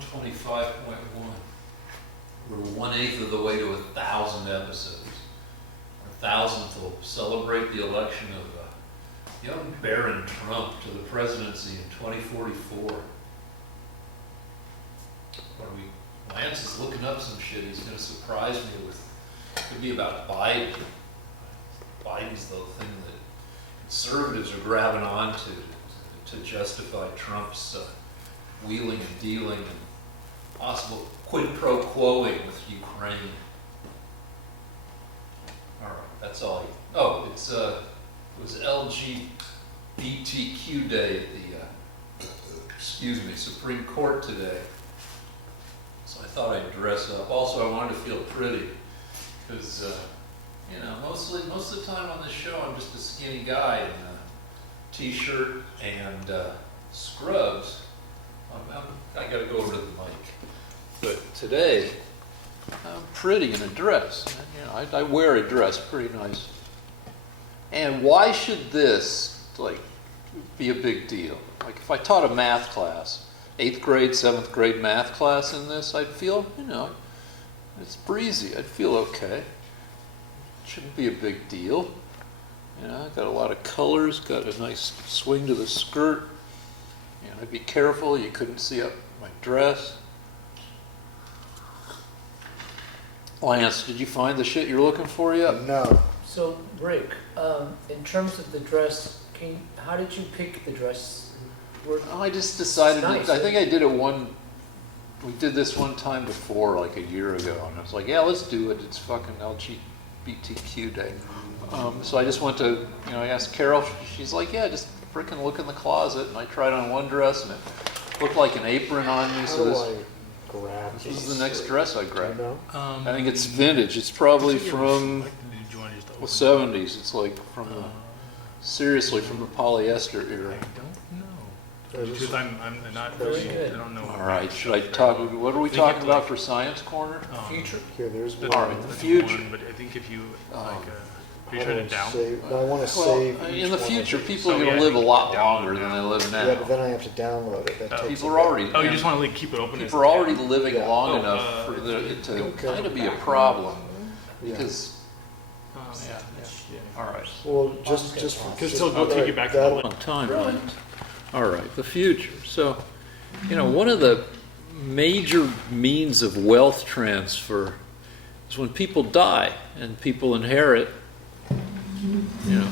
125.1. We're 1/8 of the way to 1,000 episodes. Our 1,000th will celebrate the election of young Baron Trump to the presidency in 2044. Lance is looking up some shit. He's going to surprise me with, could be about Biden. Biden's the thing that conservatives are grabbing onto to justify Trump's wheeling and dealing and possible quid pro quoing with Ukraine. All right, that's all. It was LGBTQ Day at the Supreme Court today. So I thought I'd dress up. Also, I wanted to feel pretty because most of the time on this show I'm just a skinny guy in a t-shirt and scrubs. I got to go over to the mic. But today I'm pretty in a dress. I wear a dress pretty nice. And why should this be a big deal? Like if I taught a math class, 8th grade, 7th grade math class in this, I'd feel, it's breezy. I'd feel okay. It shouldn't be a big deal. I've got a lot of colors, got a nice swing to the skirt. I'd be careful, you couldn't see up my dress. Lance, did you find the shit you're looking for yet? No. So, Rick, in terms of the dress, how did you pick the dress? I just decided, nice. I think I did it we did this one time before, like a year ago, and I was like, yeah, let's do it. It's fucking LGBTQ Day. So I just went to, I asked Carol, she's like, yeah, just freaking look in the closet, and I tried on one dress, and it looked like an apron on me, so this is the next dress I grabbed. I think it's vintage. It's probably from the 70s. It's like seriously from the polyester era. Because I'm not really, I don't know. All right, should I talk, what are we talking about for Science Corner? Future. Here, there's one. All right, the future. But I think if you, are you trying to down? I want to save in the future, people are going to live a lot longer than they live now. Yeah, but then I have to download it. That takes People are already. Oh, you just want to keep it open? People are already living long enough for it to kind of be a problem, because. All right. Well, just because they'll go take you back to the Long time. All right, the future. So, one of the major means of wealth transfer is when people die and people inherit,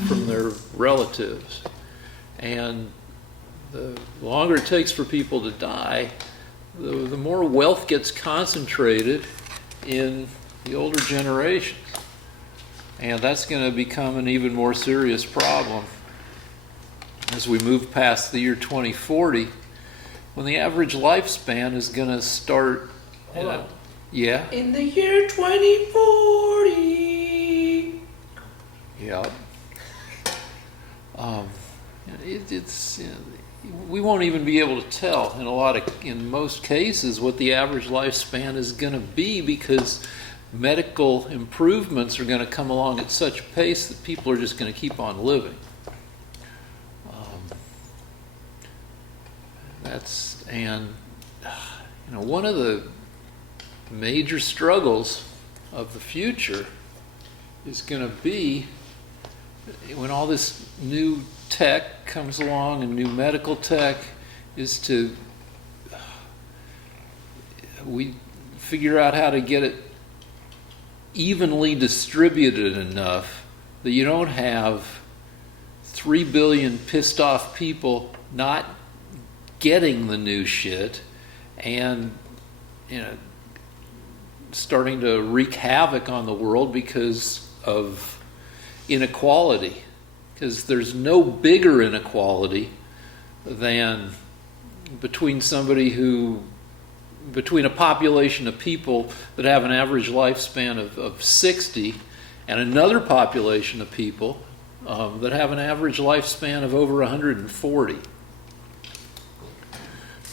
from their relatives. And the longer it takes for people to die, the more wealth gets concentrated in the older generations. And that's going to become an even more serious problem as we move past the year 2040, when the average lifespan is going to start. Hold on. Yeah. In the year 2040. Yeah. We won't even be able to tell in most cases what the average lifespan is going to be, because medical improvements are going to come along at such a pace that people are just going to keep on living. One of the major struggles of the future is going to be when all this new tech comes along, and new medical tech, is we figure out how to get it evenly distributed enough that you don't have 3 billion pissed off people not getting the new shit and starting to wreak havoc on the world because of inequality. Because there's no bigger inequality than between a population of people that have an average lifespan of 60 and another population of people that have an average lifespan of over 140.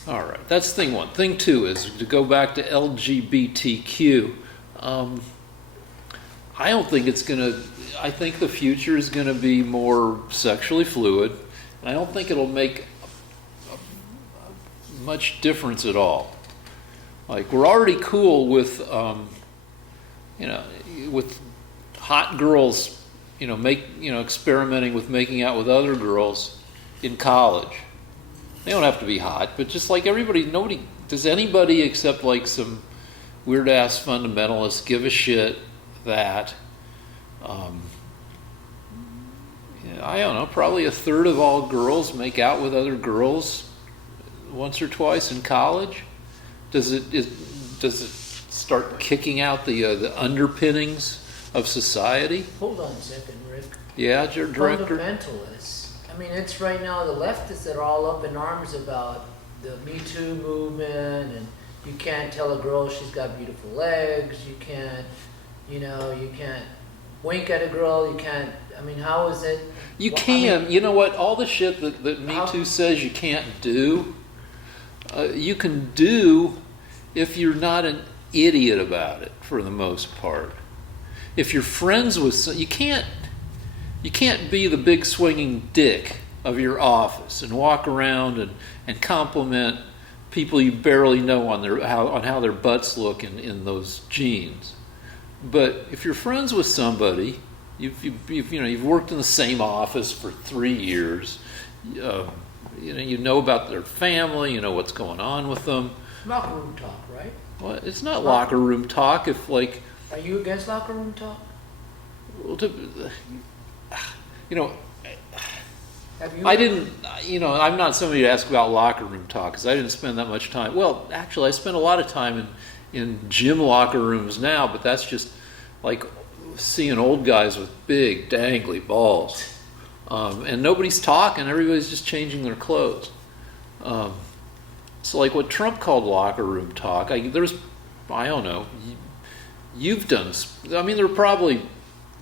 All right, that's thing one. Thing two is to go back to LGBTQ. I don't think it's going to, I think the future is going to be more sexually fluid, and I don't think it'll make much difference at all. Like, we're already cool with, with hot girls, experimenting with making out with other girls in college. They don't have to be hot, but just like does anybody except like some weird ass fundamentalists give a shit that, I don't know, probably a third of all girls make out with other girls once or twice in college? Does it start kicking out the underpinnings of society? Hold on a second, Rick. Yeah, Director? Fundamentalists. I mean, it's right now the leftists that are all up in arms about the Me Too movement, and you can't tell a girl she's got beautiful legs, you can't wink at a girl, you can't, I mean, how is it? You can. You know what? All the shit that Me Too says you can't do, you can do if you're not an idiot about it, for the most part. If you're friends with, you can't be the big swinging dick of your office and walk around and compliment people you barely know on how their butts look in those jeans. But if you're friends with somebody, you've worked in the same office for 3 years, you know about their family, you know what's going on with them. Locker room talk, right? Well, it's not locker room talk. If like, are you against locker room talk? Well, Have you I didn't, I'm not somebody to ask about locker room talk because I didn't spend that much time. Well, actually, I spend a lot of time in gym locker rooms now, but that's just like seeing old guys with big, dangly balls. And nobody's talking, everybody's just changing their clothes. So like what Trump called locker room talk, I don't know, you've done, I mean, there are probably,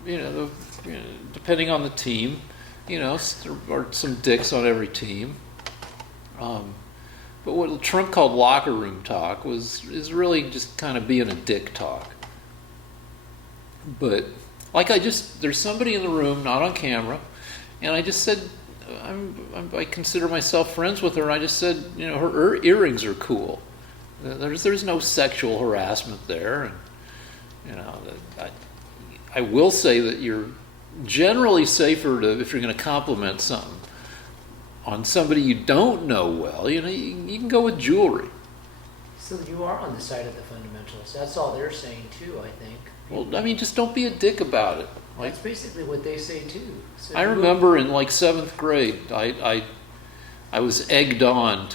depending on the team, there are some dicks on every team. But what Trump called locker room talk is really just kind of being a dick talk. But like there's somebody in the room, not on camera, and I just said, I consider myself friends with her, and I just said, her earrings are cool. There's no sexual harassment there, and I will say that you're generally safer if you're going to compliment something on somebody you don't know well. You can go with jewelry. So you are on the side of the fundamentalists. That's all they're saying too, I think. Well, I mean, just don't be a dick about it. That's basically what they say too. So I remember in like 7th grade, I was egged on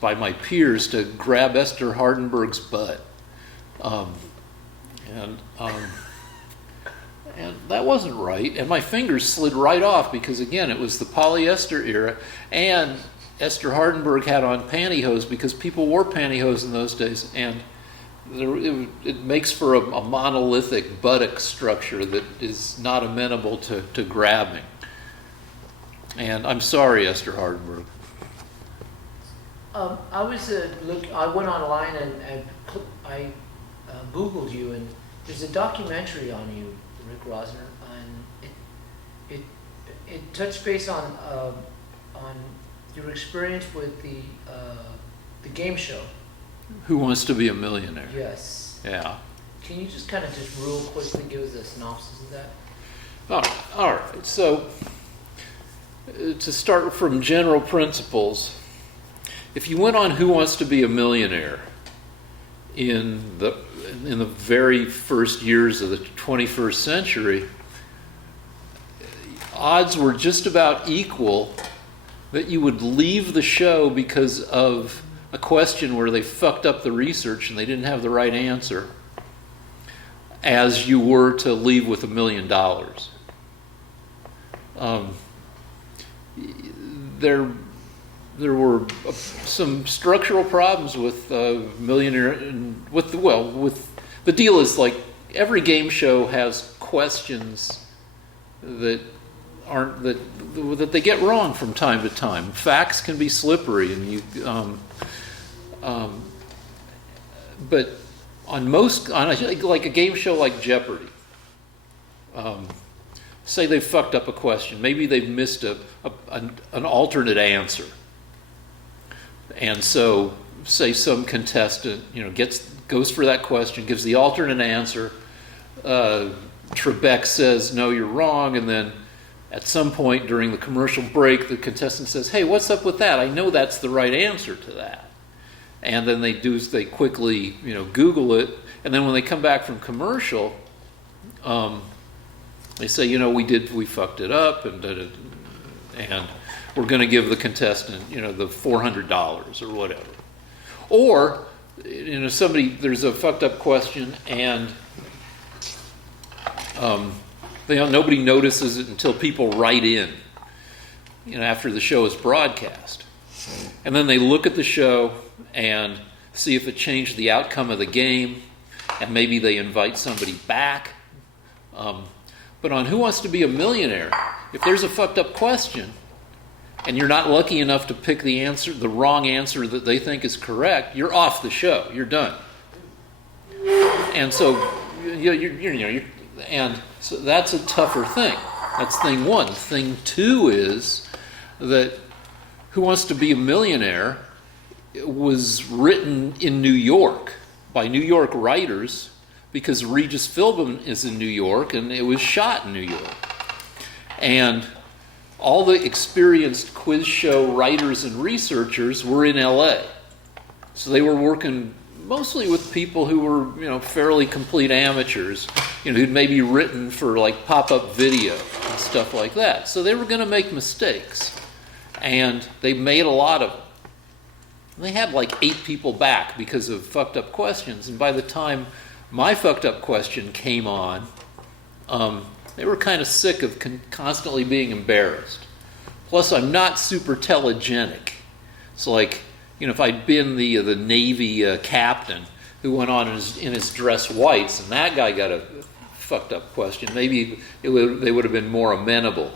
by my peers to grab Esther Hardenberg's butt, and that wasn't right. And my fingers slid right off because again, it was the polyester era, and Esther Hardenberg had on pantyhose because people wore pantyhose in those days, and it makes for a monolithic buttock structure that is not amenable to grabbing. And I'm sorry, Esther Hardenberg. I went online and I Googled you, and there's a documentary on you, Rick Rosner, and it touched base on your experience with the game show. Who Wants to Be a Millionaire? Yes. Yeah. Can you just kind of just real quickly give us a synopsis of that? All right. So, to start from general principles, if you went on Who Wants to Be a Millionaire in the very first years of the 21st century, odds were just about equal that you would leave the show because of a question where they fucked up the research and they didn't have the right answer, as you were to leave with $1 million. There were some structural problems with Millionaire, and with the deal is like every game show has questions that they get wrong from time to time. Facts can be slippery, and but on like a game show like Jeopardy, say they've fucked up a question, maybe they've missed an alternate answer, and so say some contestant, goes for that question, gives the alternate answer. Trebek says, no, you're wrong. And then at some point during the commercial break, the contestant says, hey, what's up with that? I know that's the right answer to that. And then they quickly, Google it. And then when they come back from commercial, they say, we fucked it up, and we're going to give the contestant, the $400 or whatever. Or, there's a fucked up question, and nobody notices it until people write in, after the show is broadcast. And then they look at the show and see if it changed the outcome of the game, and maybe they invite somebody back. But on Who Wants to Be a Millionaire, if there's a fucked up question, and you're not lucky enough to pick the wrong answer that they think is correct, you're off the show. You're done. And so, so that's a tougher thing. That's thing one. Thing two is that Who Wants to Be a Millionaire was written in New York by New York writers, because Regis Philbin is in New York, and it was shot in New York. And all the experienced quiz show writers and researchers were in LA. So they were working mostly with people who were, fairly complete amateurs, who'd maybe written for like pop-up video and stuff like that. So they were going to make mistakes. And they made a lot of them. They had like 8 people back because of fucked up questions. And by the time my fucked up question came on, they were kind of sick of constantly being embarrassed. Plus, I'm not super telegenic. It's like, if I'd been the Navy captain who went on in his dress whites, and that guy got a fucked up question, maybe they would have been more amenable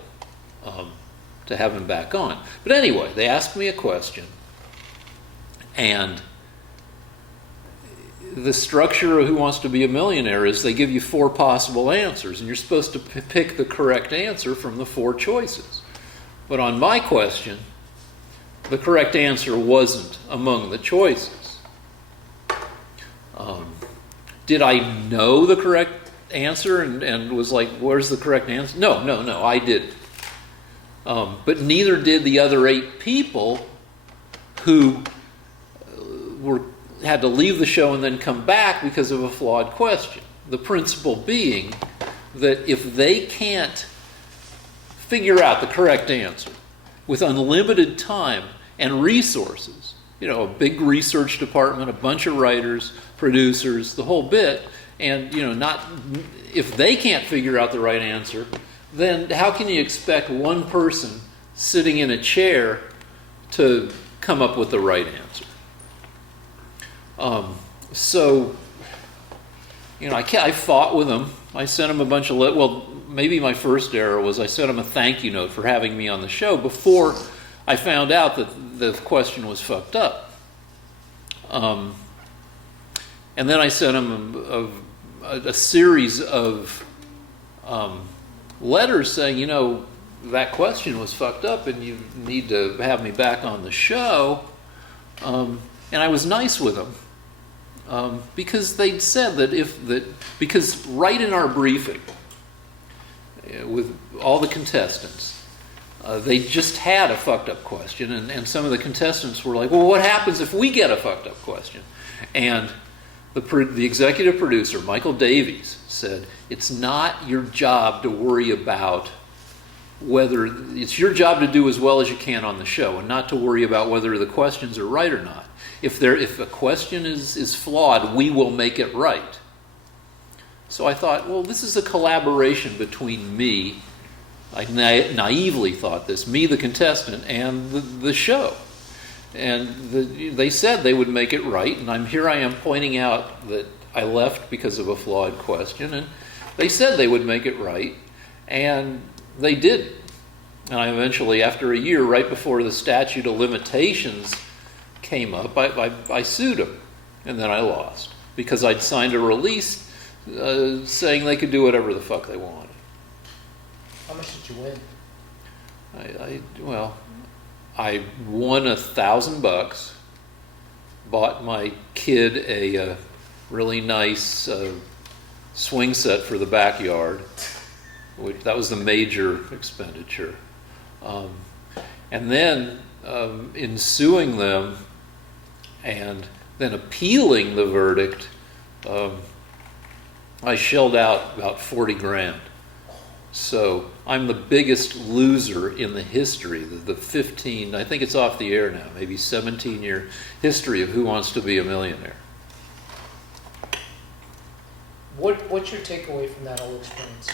to have him back on. But anyway, they asked me a question, and the structure of Who Wants to Be a Millionaire is they give you 4 possible answers, and you're supposed to pick the correct answer from the 4 choices. But on my question, the correct answer wasn't among the choices. Did I know the correct answer and was like, where's the correct answer? No, I didn't. But neither did the other 8 people who had to leave the show and then come back because of a flawed question. The principle being that if they can't figure out the correct answer with unlimited time and resources, a big research department, a bunch of writers, producers, the whole bit, and if they can't figure out the right answer, then how can you expect one person sitting in a chair to come up with the right answer? I fought with them. I sent them a bunch of maybe my first error was I sent them a thank you note for having me on the show before I found out that the question was fucked up. And then I sent them a series of letters saying, that question was fucked up and you need to have me back on the show. And I was nice with them. Because they'd said because right in our briefing with all the contestants, they just had a fucked up question, and some of the contestants were like, well, what happens if we get a fucked up question? And the executive producer, Michael Davies, said, it's not your job to worry about it's your job to do as well as you can on the show and not to worry about whether the questions are right or not. If a question is flawed, we will make it right. So I thought, well, this is a collaboration between me, I naively thought this, me the contestant, and the show. And they said they would make it right, and here I am pointing out that I left because of a flawed question, and they said they would make it right, and they did. And I eventually, after a year, right before the statute of limitations came up, I sued them, and then I lost because I'd signed a release saying they could do whatever the fuck they wanted. How much did you win? I won $1,000, bought my kid a really nice swing set for the backyard, which that was the major expenditure. And then in suing them and then appealing the verdict, I shelled out about 40 grand. So I'm the biggest loser in the history, the 15, I think it's off the air now, maybe 17-year history of Who Wants to Be a Millionaire. What's your takeaway from that whole experience?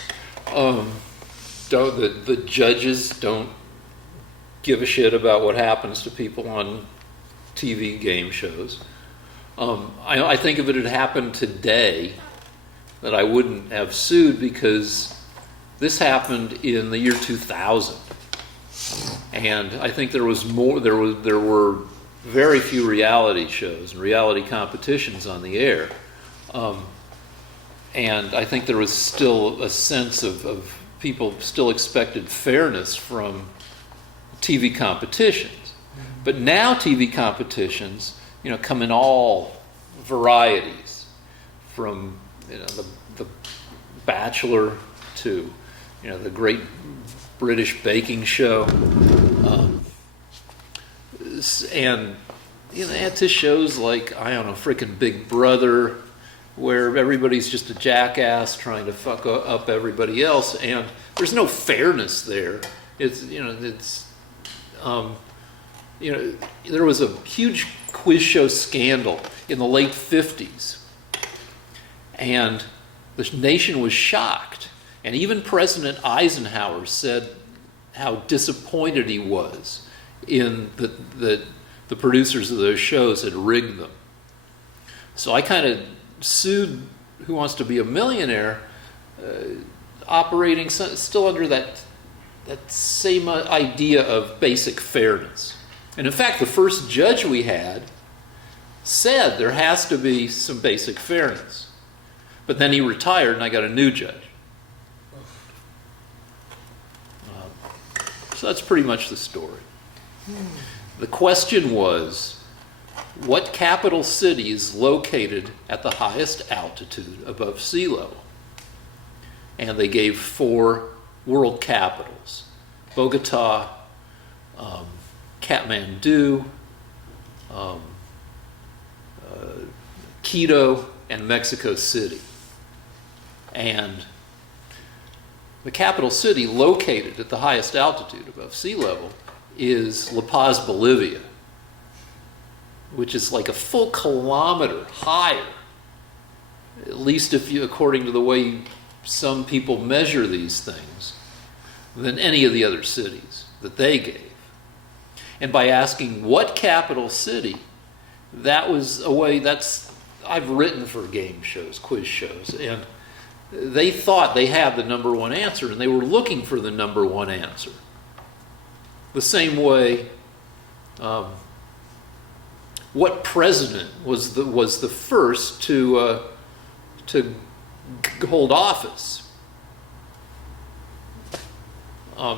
The judges don't give a shit about what happens to people on TV game shows. I think if it had happened today, that I wouldn't have sued, because this happened in the year 2000, and I think there were very few reality shows and reality competitions on the air, and I think there was still a sense of people still expected fairness from TV competitions. But now TV competitions, come in all varieties, from the Bachelor to the Great British Baking Show, and to shows like, I don't know, frickin' Big Brother, where everybody's just a jackass trying to fuck up everybody else, and there's no fairness there. There was a huge quiz show scandal in the late 50s, and the nation was shocked. And even President Eisenhower said how disappointed he was in the producers of those shows had rigged them. So I kind of sued Who Wants to Be a Millionaire, operating still under that same idea of basic fairness. And in fact, the first judge we had said there has to be some basic fairness. But then he retired and I got a new judge. So that's pretty much the story. The question was, what capital city is located at the highest altitude above sea level? And they gave 4 world capitals: Bogota, Kathmandu, Quito, and Mexico City. And the capital city located at the highest altitude above sea level is La Paz, Bolivia, which is like a full kilometer higher, at least according to the way some people measure these things, than any of the other cities that they gave. And by asking what capital city, that was a way, I've written for game shows, quiz shows, and they thought they had the number one answer, and they were looking for the number one answer. The same way, what president was the first to hold office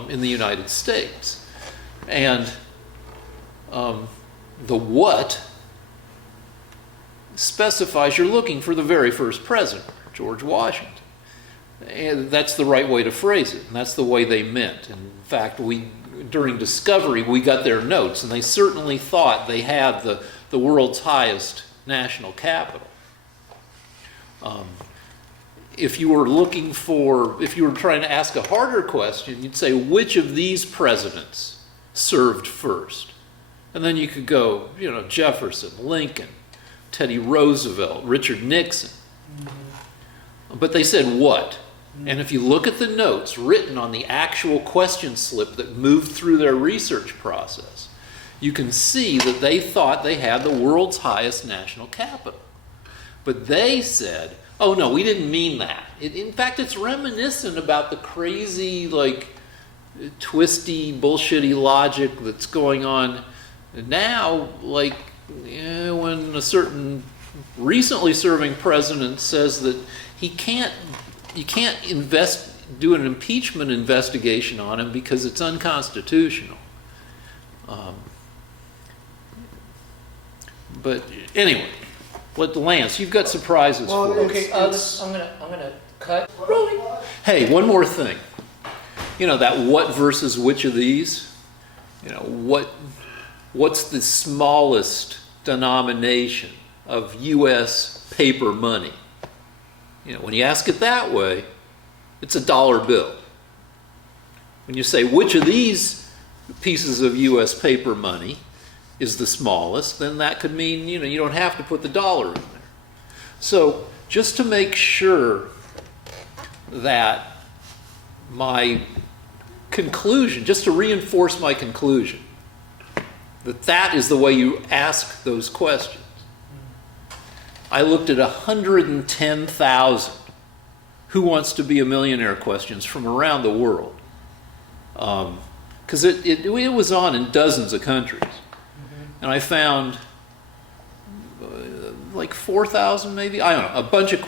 in the United States? And the what specifies you're looking for the very first president, George Washington. And that's the right way to phrase it, and that's the way they meant. In fact, during discovery, we got their notes, and they certainly thought they had the world's highest national capital. If you were trying to ask a harder question, you'd say, which of these presidents served first? And then you could go, Jefferson, Lincoln, Teddy Roosevelt, Richard Nixon. But they said what? And if you look at the notes written on the actual question slip that moved through their research process, you can see that they thought they had the world's highest national capital. But they said, oh no, we didn't mean that. In fact, it's reminiscent about the crazy, twisty, bullshitty logic that's going on now, when a certain recently serving president says that you can't do an impeachment investigation on him because it's unconstitutional. But anyway, Lance, you've got surprises Well, for us. Okay, I'm gonna cut. Rolling. Hey, one more thing. You know, that what versus which of these? You know, what's the smallest denomination of U.S. paper money? You know, when you ask it that way, it's a dollar bill. When you say which of these pieces of U.S. paper money is the smallest, then that could mean, you know, you don't have to put the dollar in there. So just to make sure that my conclusion, just to reinforce my conclusion, that is the way you ask those questions, I looked at 110,000 who wants to be a millionaire questions from around the world. Because it was on in dozens of countries. And I found like 4,000 maybe, I don't know, a bunch of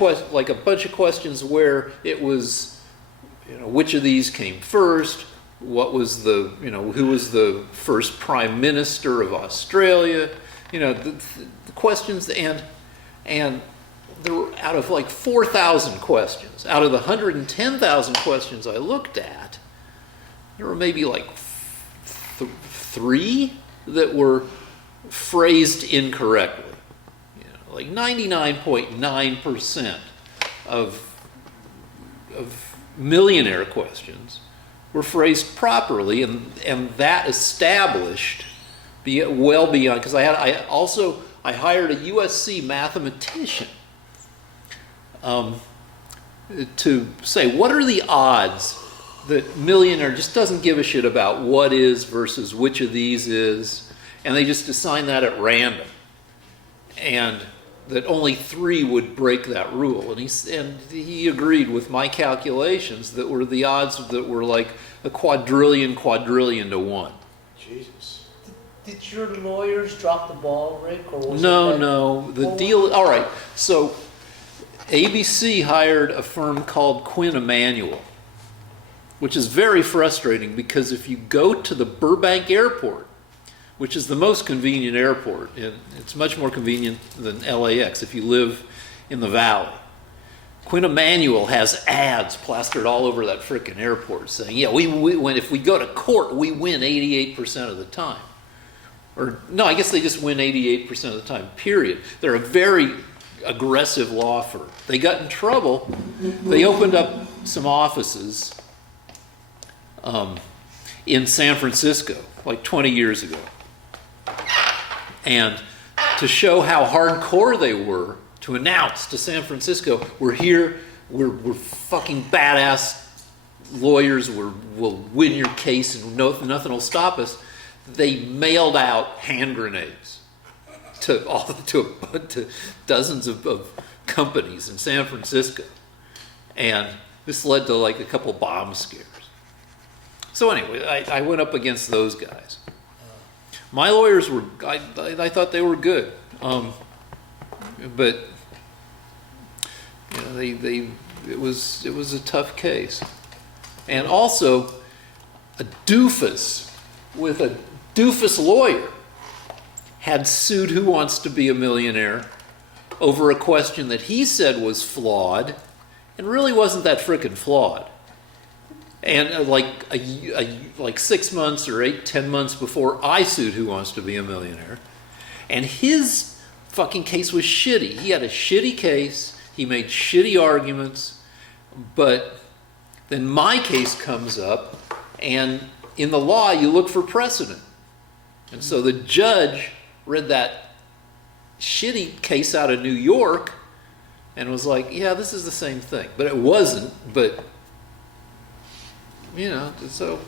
questions where it was, you know, which of these came first, what was the, you know, who was the first prime minister of Australia, you know, the questions, and there were, out of like 4,000 questions, out of the 110,000 questions I looked at, there were maybe like three that were phrased incorrectly. You know, like 99.9% of millionaire questions were phrased properly, and that established well beyond, because I hired a USC mathematician to say, what are the odds that Millionaire just doesn't give a shit about what is versus which of these is, and they just assign that at random, and that only 3 would break that rule. And he agreed with my calculations that were the odds that were like a quadrillion to 1. Jesus. Did your lawyers drop the ball, Rick, or was No. The deal. All right. So ABC hired a firm called Quinn Emanuel, which is very frustrating because if you go to the Burbank Airport, which is the most convenient airport, and it's much more convenient than LAX if you live in the valley. Quinn Emanuel has ads plastered all over that frickin' airport saying, yeah, if we go to court, we win 88% of the time. Or, no, I guess they just win 88% of the time, period. They're a very aggressive law firm. They got in trouble. They opened up some offices in San Francisco, like 20 years ago. And to show how hardcore they were, to announce to San Francisco, we're here, we're fucking badass lawyers, we'll win your case and nothing will stop us, they mailed out hand grenades to dozens of companies in San Francisco. And this led to like a couple bomb scares. So anyway, I went up against those guys. My lawyers were, I thought they were good, but you know, it was a tough case, and also a doofus with a doofus lawyer had sued Who Wants to Be a Millionaire over a question that he said was flawed, and really wasn't that frickin' flawed. And like 6 months or 10 months before I sued Who Wants to Be a Millionaire, and his fucking case was shitty. He had a shitty case. He made shitty arguments, but then my case comes up, and in the law you look for precedent. And so the judge read that shitty case out of New York and was like, yeah, this is the same thing. But it wasn't, but you know, so.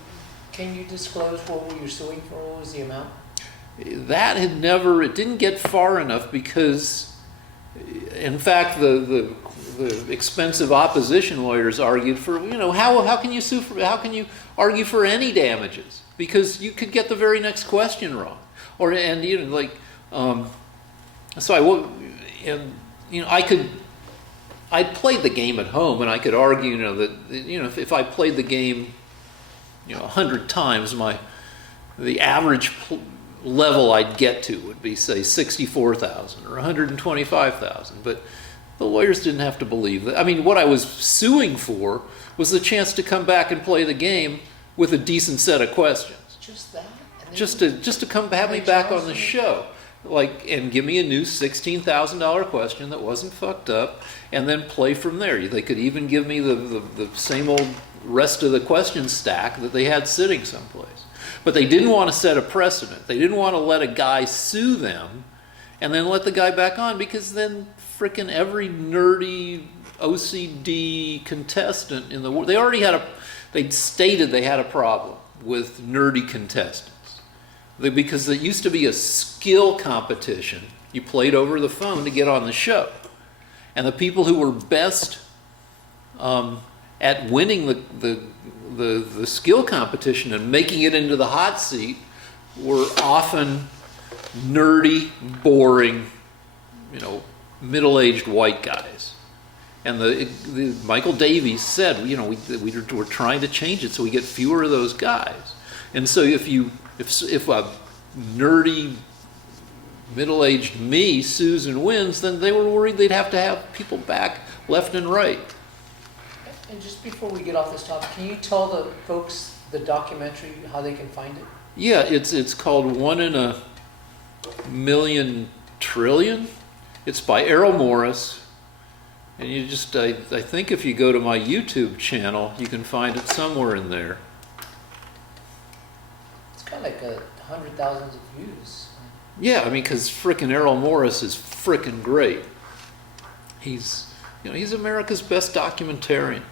Can you disclose what you're suing for? What was the amount? That it didn't get far enough because, in fact, the expensive opposition lawyers argued for, you know, how can you argue for any damages? Because you could get the very next question wrong. I'd played the game at home, and I could argue, you know, that, you know, if I played the game, you know, 100 times, the average level I'd get to would be, say, 64,000 or 125,000. But the lawyers didn't have to believe that. I mean, what I was suing for was the chance to come back and play the game with a decent set of questions. Just that? And then Just to come have me back on the show. Like, and give me a new $16,000 question that wasn't fucked up, and then play from there. They could even give me the same old rest of the question stack that they had sitting someplace. But they didn't want to set a precedent. They didn't want to let a guy sue them and then let the guy back on, because then frickin' every nerdy OCD contestant in the world, they'd stated they had a problem with nerdy contestants. Because it used to be a skill competition. You played over the phone to get on the show. And the people who were best at winning the skill competition and making it into the hot seat were often nerdy, boring, middle-aged white guys. And the Michael Davies said, we're trying to change it so we get fewer of those guys. And so if a nerdy middle-aged me sues and wins, then they were worried they'd have to have people back left and right. And just before we get off this topic, can you tell the folks the documentary, how they can find it? Yeah, it's called 1 in a Million Trillion. It's by Errol Morris. And I think if you go to my YouTube channel, you can find it somewhere in there. It's got like 100,000 views. Yeah, I mean, because frickin' Errol Morris is frickin' great. He's America's best documentarian.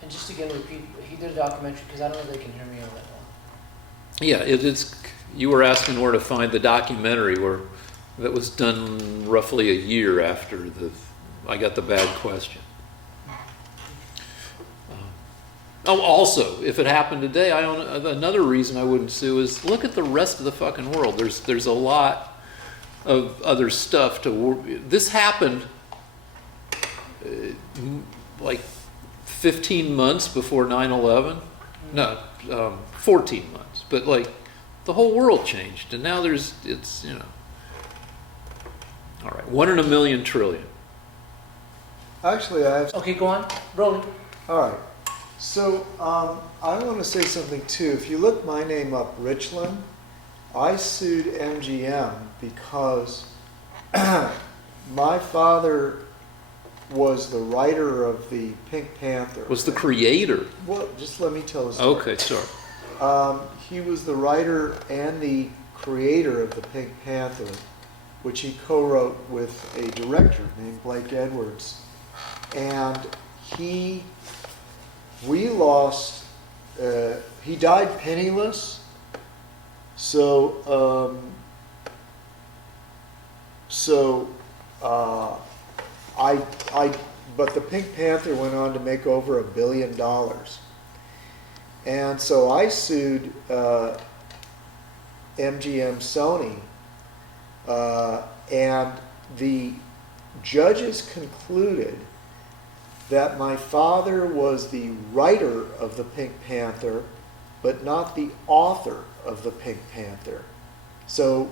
And just again, repeat, he did a documentary, because I don't know if they can hear me on that one. Yeah, you were asking where to find the documentary that was done roughly a year after I got the bad question. Also, if it happened today, another reason I wouldn't sue is look at the rest of the fucking world. There's a lot of other stuff to work. This happened like 15 months before 9/11. No, 14 months. But like the whole world changed, and now it's. All right, 1 in a million trillion. Actually, I have. Okay, go on. Rolling. All right. So I want to say something too. If you look my name up, Richland, I sued MGM because my father was the writer of the Pink Panther. Was the creator? Well, just let me tell the story. Okay, sorry. He was the writer and the creator of the Pink Panther, which he co-wrote with a director named Blake Edwards. And he died penniless. But the Pink Panther went on to make over $1 billion. And so I sued MGM Sony, and the judges concluded that my father was the writer of the Pink Panther, but not the author of the Pink Panther. So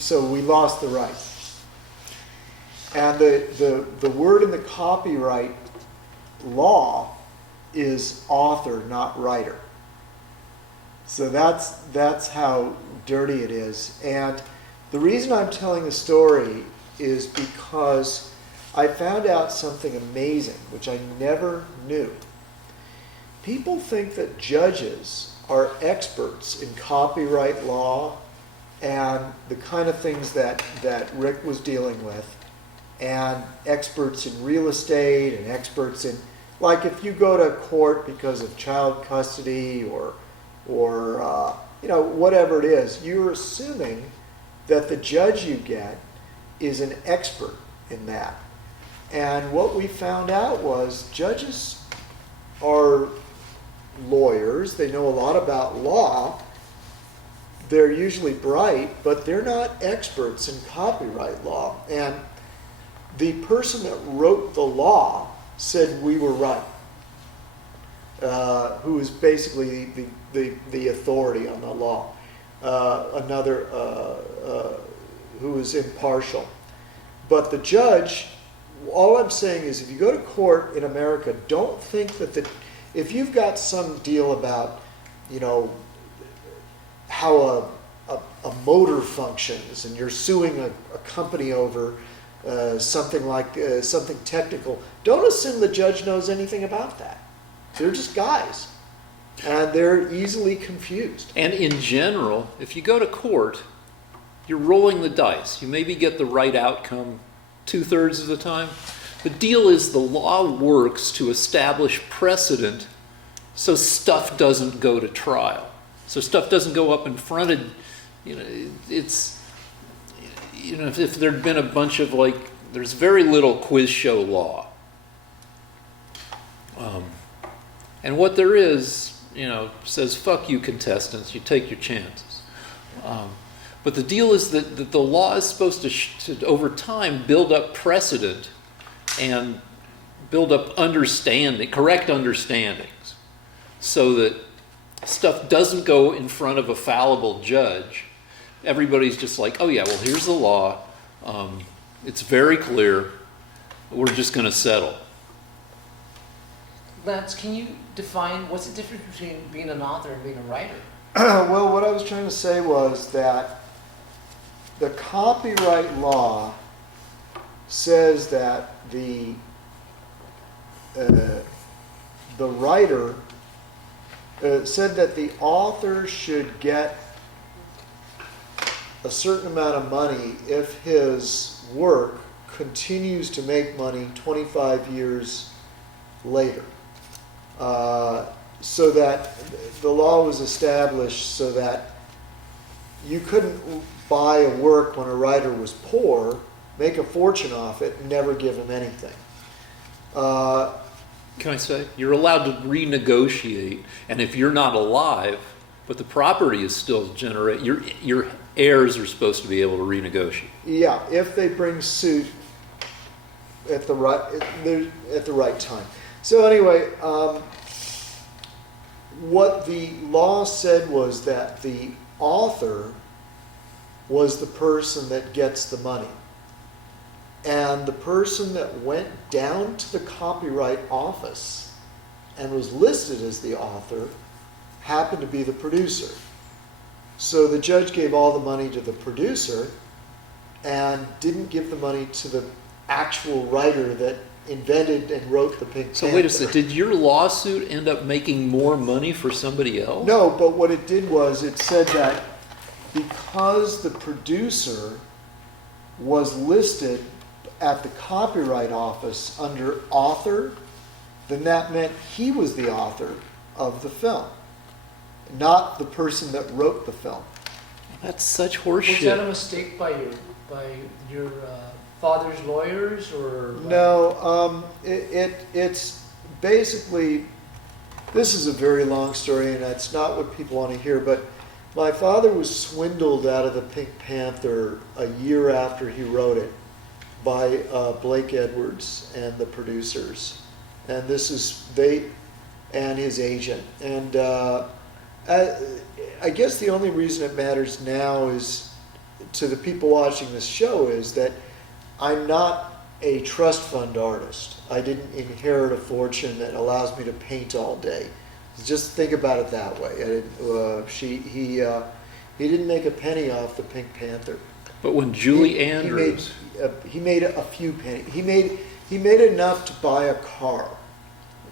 we lost the rights. And the word in the copyright law is author, not writer. So that's how dirty it is. And the reason I'm telling the story is because I found out something amazing, which I never knew. People think that judges are experts in copyright law and the kind of things that Rick was dealing with, and experts in real estate and experts in, like if you go to court because of child custody or whatever it is, you're assuming that the judge you get is an expert in that. And what we found out was judges are lawyers. They know a lot about law. They're usually bright, but they're not experts in copyright law. And the person that wrote the law said we were right, who is basically the authority on the law. another who was impartial. But the judge, all I'm saying is if you go to court in America, don't think that if you've got some deal about, how a motor functions and you're suing a company over something like something technical, don't assume the judge knows anything about that. They're just guys. And they're easily confused. And in general, if you go to court, you're rolling the dice. You maybe get the right outcome 2/3 of the time. The deal is the law works to establish precedent so stuff doesn't go to trial. So stuff doesn't go up in front of, it's, if there'd been a bunch of there's very little quiz show law. And what there is, says, fuck you contestants, you take your chances. But the deal is that the law is supposed to, over time, build up precedent and build up correct understandings, so that stuff doesn't go in front of a fallible judge. Everybody's just like, oh yeah, well here's the law. It's very clear. We're just going to settle. Lance, can you define what's the difference between being an author and being a writer? Well, what I was trying to say was that the copyright law says that the writer said that the author should get a certain amount of money if his work continues to make money 25 years later. So that the law was established so that you couldn't buy a work when a writer was poor, make a fortune off it, and never give him anything. Can I say? You're allowed to renegotiate, and if you're not alive, but the property is still your heirs are supposed to be able to renegotiate. Yeah, if they bring suit at the right time. So anyway, what the law said was that the author was the person that gets the money. And the person that went down to the copyright office and was listed as the author happened to be the producer. So the judge gave all the money to the producer and didn't give the money to the actual writer that invented and wrote the Pink Panther. So wait a second, did your lawsuit end up making more money for somebody else? No, but what it did was it said that because the producer was listed at the Copyright Office under author, then that meant he was the author of the film, not the person that wrote the film. That's such horseshit. Was that a mistake by your father's lawyers, or? No, it's basically, this is a very long story and that's not what people want to hear, but my father was swindled out of the Pink Panther a year after he wrote it by Blake Edwards and the producers. And this is, and his agent. And I guess the only reason it matters now is, to the people watching this show, is that I'm not a trust fund artist. I didn't inherit a fortune that allows me to paint all day. Just think about it that way. He didn't make a penny off the Pink Panther. But when Julie Andrews, he made a few pennies. He made enough to buy a car.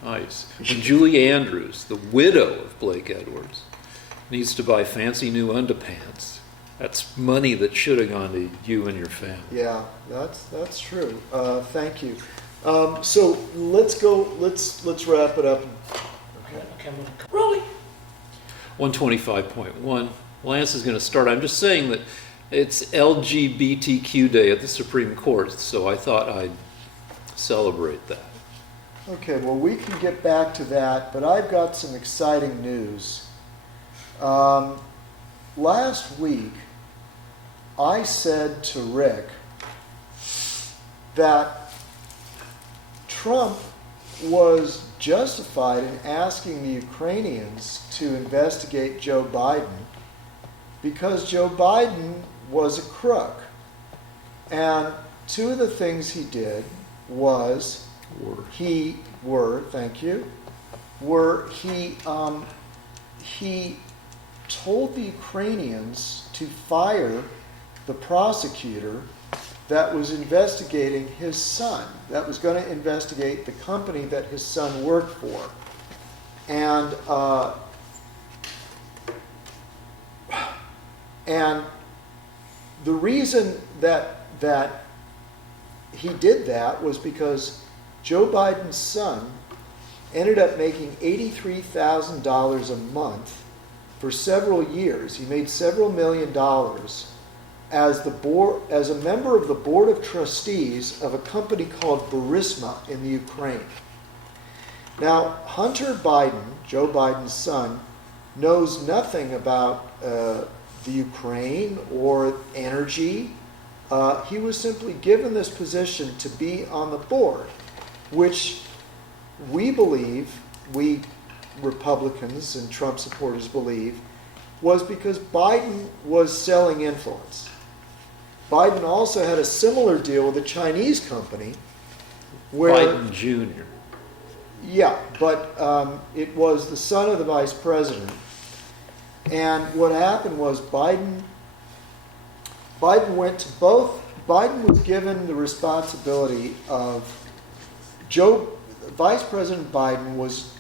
nice. When Julie Andrews, the widow of Blake Edwards, needs to buy fancy new underpants, that's money that should have gone to you and your family. Yeah, that's true. Thank you. So let's go. Let's wrap it up. Okay, rolling. 125.1. Lance is going to start. I'm just saying that it's LGBTQ Day at the Supreme Court, so I thought I'd celebrate that. Okay, well, we can get back to that, but I've got some exciting news. Last week, I said to Rick that Trump was justified in asking the Ukrainians to investigate Joe Biden because Joe Biden was a crook. And two of the things he did was he told the Ukrainians to fire the prosecutor that was investigating his son, that was going to investigate the company that his son worked for. And the reason that he did that was because Joe Biden's son ended up making $83,000 a month for several years. He made several $1,000,000 as a member of the board of trustees of a company called Burisma in the Ukraine. Now, Hunter Biden, Joe Biden's son, knows nothing about the Ukraine or energy. He was simply given this position to be on the board, which we Republicans and Trump supporters believe, was because Biden was selling influence. Biden also had a similar deal with a Chinese company where... Biden Jr. Yeah, but it was the son of the vice president. And what happened was Biden went to both. Biden was given the responsibility of Vice President Biden was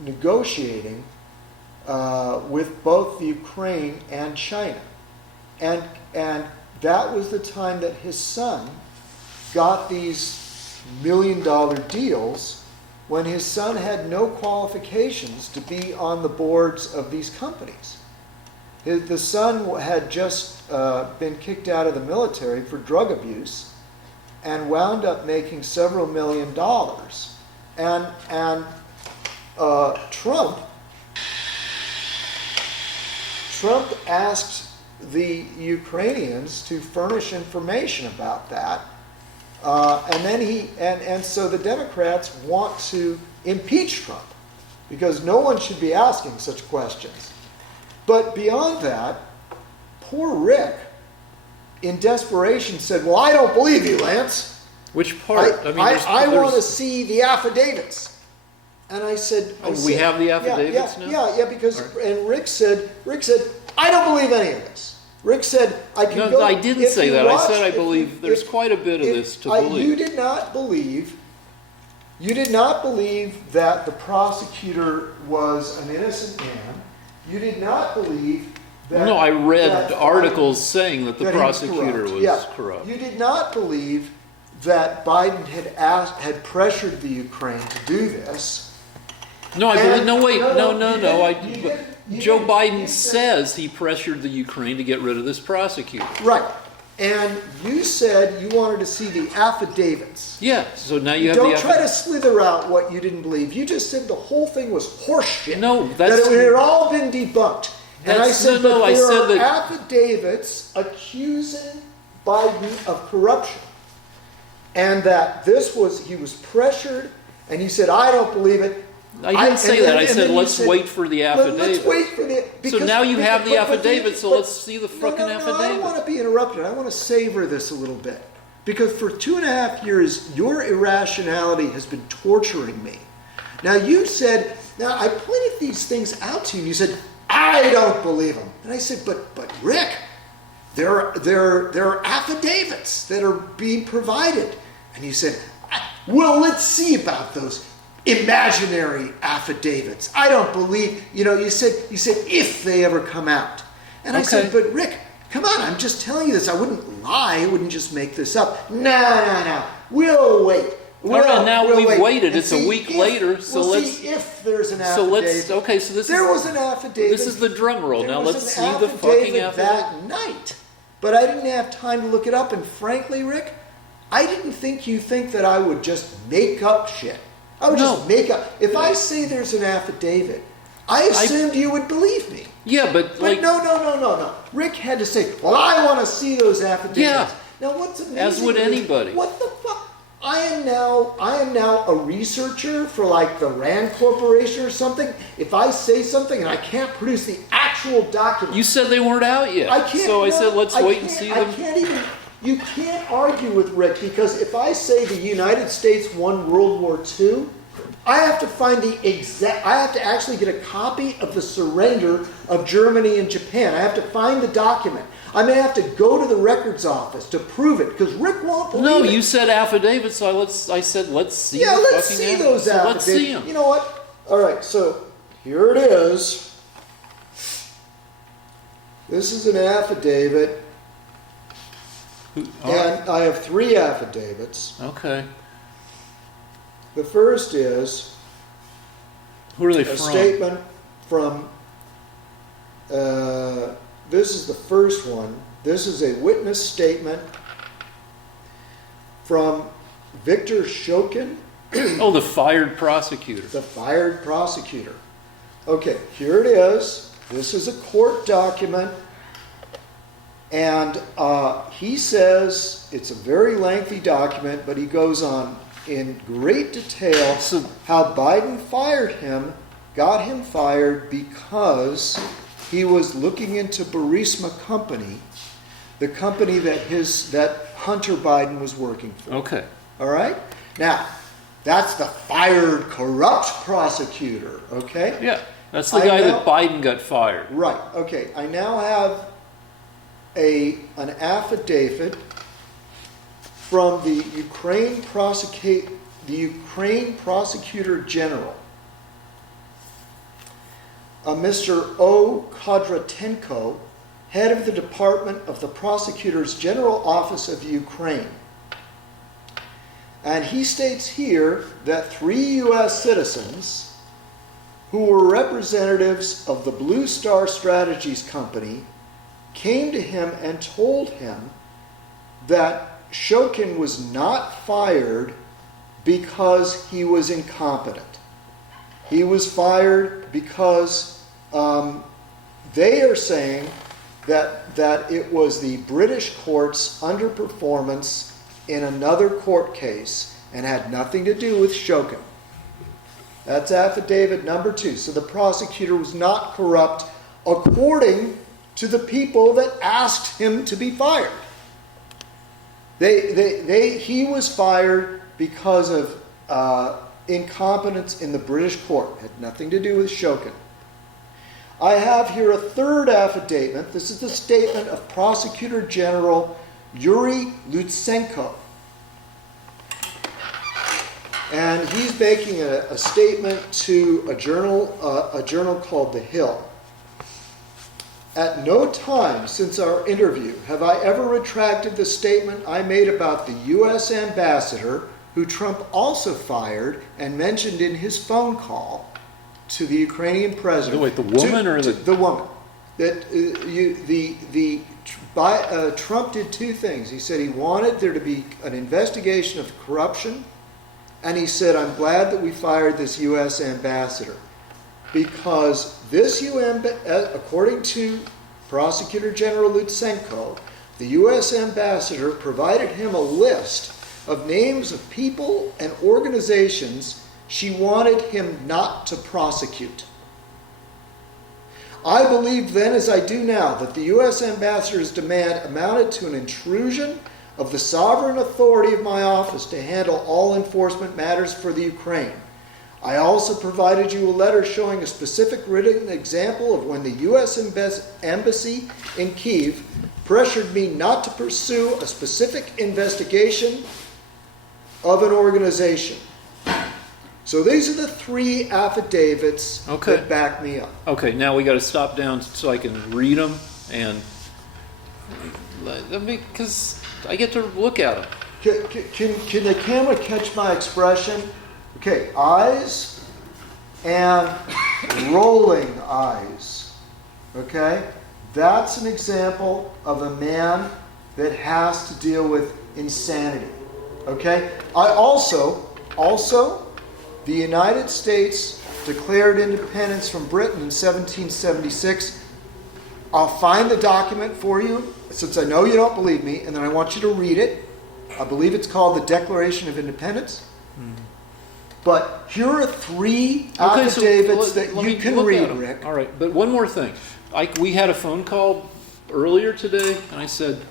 negotiating with both the Ukraine and China. And that was the time that his son got these $1 million deals, when his son had no qualifications to be on the boards of these companies. The son had just been kicked out of the military for drug abuse and wound up making several $1,000,000. And Trump asked the Ukrainians to furnish information about that. And so the Democrats want to impeach Trump because no one should be asking such questions. But beyond that, poor Rick, in desperation, said, "Well, I don't believe you, Lance. Which part? I want to see the affidavits." And I said, we have the affidavits now? Yeah, because Right. and Rick said, "I don't believe any of this." Rick said, "I can go." No, I didn't if say you that. watch- I said I if believe you- there's if- quite a bit of if this to I- believe. You did not believe that the prosecutor was an innocent man. You did not believe that. No, I read that articles Biden- saying that the that he was prosecutor corrupt. was Yeah. corrupt. You did not believe that Biden had pressured the Ukraine to do this. No, I And- believe. No, wait. No. you didn't- you Joe didn't- Biden you said- says he pressured the Ukraine to get rid of this prosecutor. Right. And you said you wanted to see the affidavits. Yeah. So now you have Don't the try to slither out what you didn't believe. You just said the whole thing was horseshit. No, that that's- it had all been debunked. And I That's- said, no, but I there said are that- affidavits accusing Biden of corruption. And that he was pressured, and he said, "I don't believe it." I didn't say that. I said, let's wait for the affidavit. Let's wait for the... So now you have the but affidavit, so let's see the fucking I don't affidavit. want to be interrupted. I want to savor this a little bit. Because for 2.5 years, your irrationality has been torturing me. Now you said... Now I pointed these things out to you, and you said, "I don't believe them." And I said, but Rick, there are affidavits that are being provided. And you said, "Well, let's see about those imaginary affidavits. I don't believe," you said if they ever come out. And I said, "But Rick, come on, I'm just telling you this. I wouldn't lie. I wouldn't just make this up." No. We'll wait. All right, now we'll we've wait waited. and It's a see week if- later, so we'll let's... see if there's an So affidavit. let's... So There was an affidavit. This is the drum roll. There Now was let's an see the fucking affidavit. that night. But I didn't have time to look it up. And frankly, Rick, I didn't think you think that I would just make up shit. I would just make up. If I say there's an affidavit, I assumed you would believe me. Yeah, but like... No. Rick had to say, "Well, I want to see those affidavits." Yeah. Now, what's amazing? As would is, anybody. What the fuck? I am now a researcher for like the Rand Corporation or something. If I say something and I can't produce the actual actual document. You said they weren't out yet. I can't. So I no, said, let's I wait and can't- see I them. can't even. You can't argue with Rick, because if I say the United States won World War II, I have to find the exact. I have to actually get a copy of the surrender of Germany and Japan. I have to find the document. I may have to go to the records office to prove it, because Rick won't believe No, it. you said affidavits. So I said, let's see. Yeah, the let's fucking see affidavits. those So affidavits. Let's see them. You know what? All right, so here it is. This is an affidavit, and I have 3 affidavits. Okay. The first is Who are they a from? statement from, this is the first one. This is a witness statement from Victor Shokin, Oh, the fired prosecutor. the fired prosecutor. Okay, here it is. This is a court document. And he says it's a very lengthy document, but he goes on in great detail So- how Biden fired him, got him fired because he was looking into Burisma Company, the company that Hunter Biden was working for. Okay. All right? Now, that's the fired, corrupt prosecutor, okay? Yeah, that's the I guy know- that Biden got fired. Right, okay. I now have an affidavit from the Ukraine Prosecutor General, Mr. O. Kodratenko, head of the Department of the Prosecutor's General Office of Ukraine. And he states here that 3 U.S. citizens who were representatives of the Blue Star Strategies Company came to him and told him that Shokin was not fired because he was incompetent. He was fired because they are saying that it was the British court's underperformance in another court case and had nothing to do with Shokin. That's affidavit number 2. So the prosecutor was not corrupt according to the people that asked him to be fired. He was fired because of incompetence in the British court. It had nothing to do with Shokin. I have here a third affidavit. This is the statement of Prosecutor General Yuri Lutsenko. And he's making a statement to a journal called The Hill. At no time since our interview have I ever retracted the statement I made about the U.S. ambassador, who Trump also fired and mentioned in his phone call to the Ukrainian president. Wait, the woman or the... The woman. That Trump did 2 things. He said he wanted there to be an investigation of corruption, and he said, I'm glad that we fired this U.S. ambassador. Because this according to Prosecutor General Lutsenko, the U.S. ambassador provided him a list of names of people and organizations she wanted him not to prosecute. I believed then, as I do now, that the U.S. ambassador's demand amounted to an intrusion of the sovereign authority of my office to handle all enforcement matters for the Ukraine. I also provided you a letter showing a specific written example of when the U.S. Embassy in Kyiv pressured me not to pursue a specific investigation of an organization. So these are the 3 affidavits that back me up. Okay, now we got to stop down so I can read them and because I get to look at them. Can the camera catch my expression? Okay, eyes and rolling eyes. Okay? That's an example of a man that has to deal with insanity. Okay? I also, the United States declared independence from Britain in 1776. I'll find the document for you, since I know you don't believe me, and then I want you to read it. I believe it's called the Declaration of Independence. But here are three Okay, so affidavits let that me you can look at read, 'em. Rick. All right, but one more thing. We had a phone call earlier today, and I said,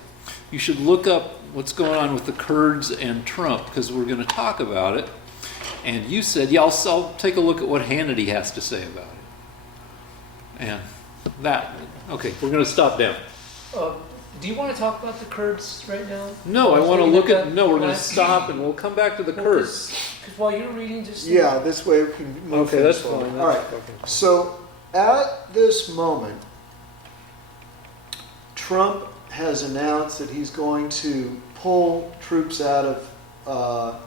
you should look up what's going on with the Kurds and Trump, because we're going to talk about it. And you said, yeah, I'll take a look at what Hannity has to say about it. And that, okay, we're going to stop down. Do you want to talk about the Kurds right now? No, I want to look at, that no, we're going to last- stop and we'll come back to the Kurds. Because while you're reading, just Yeah, this way we can move Okay, things that's forward. fine. All right. So at this moment, Trump has announced that he's going to pull troops out of